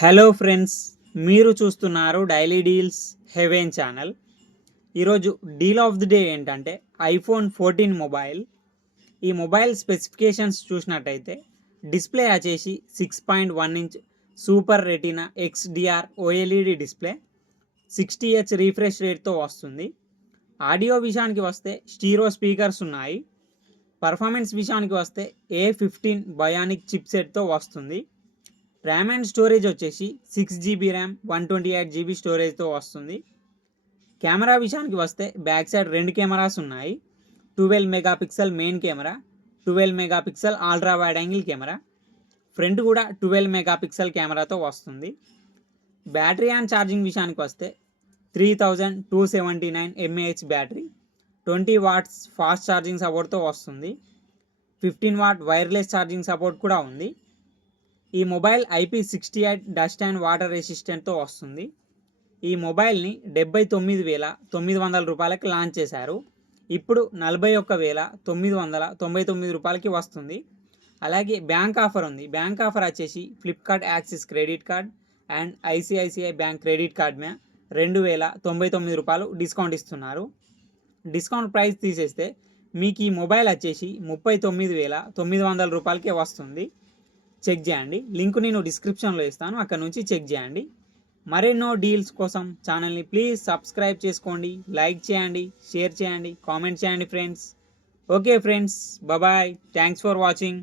Hello friends, మీరు చూస్తున్నారు daily deals heaven channel. ఈరోజు డీల్ ఆఫ్ ది డే ఏంటంటే ఐఫోన్ 14 మొబైల్. ఈ మొబైల్ స్పెసిఫికేషన్స్ చూసినట్టయితే డిస్ప్లే వచ్చేసి 6.1 inch super retina XDR OLED display, 60Hz refresh రేట్తో వస్తుంది. ఆడియో విషయానికి వస్తే స్టీరో స్పీకర్స్ ఉన్నాయి. పర్ఫార్మెన్స్ విషయానికి వస్తే A15 బయానిక్ చిప్సెట్తో వస్తుంది. ర్యామ్ అండ్ స్టోరేజ్ వచ్చేసి 6GB ర్యామ్ 128GB స్టోరేజ్తో వస్తుంది. కెమెరా విషయానికి వస్తే బ్యాక్ సైడ్ 2 కెమెరాస్ ఉన్నాయి. 12 megapixel main camera, 12 megapixel ultra wide angle camera. Front కూడా 12 మెగాపిక్సెల్ కెమెరాతో వస్తుంది. బ్యాటరీ అండ్ ఛార్జింగ్ విషయానికి వస్తే 3279 mAh battery, 20 watts fast charging సపోర్ట్తో వస్తుంది. 15 వాట్ వైర్లెస్ ఛార్జింగ్ సపోర్ట్ కూడా ఉంది. ఈ mobile IP68 dust and water రెసిస్టెంట్తో వస్తుంది. ఈ మొబైల్ని 79,900 రూపాయలకి లాంచ్ చేశారు. ఇప్పుడు 41,999 రూపాయలకి వస్తుంది. అలాగే బ్యాంక్ ఆఫర్ ఉంది. బ్యాంక్ ఆఫర్ వచ్చేసి Flipkart axis credit card and ICICI bank credit card మీద 2,099 రూపాయలు డిస్కౌంట్ ఇస్తున్నారు. డిస్కౌంట్ ప్రైస్ తీసేస్తే మీకు ఈ మొబైల్ వచ్చేసి 39,900 రూపాయలకే వస్తుంది. చెక్ చేయండి. లింక్ నేను డిస్క్రిప్షన్లో ఇస్తాను, అక్కడ నుంచి చెక్ చేయండి. మరెన్నో డీల్స్ కోసం ఛానల్ని ప్లీజ్ సబ్స్క్రైబ్ చేసుకోండి, లైక్ చేయండి, షేర్ చేయండి, కామెంట్ చేయండి friends. Okay friends, bye. Thanks for watching.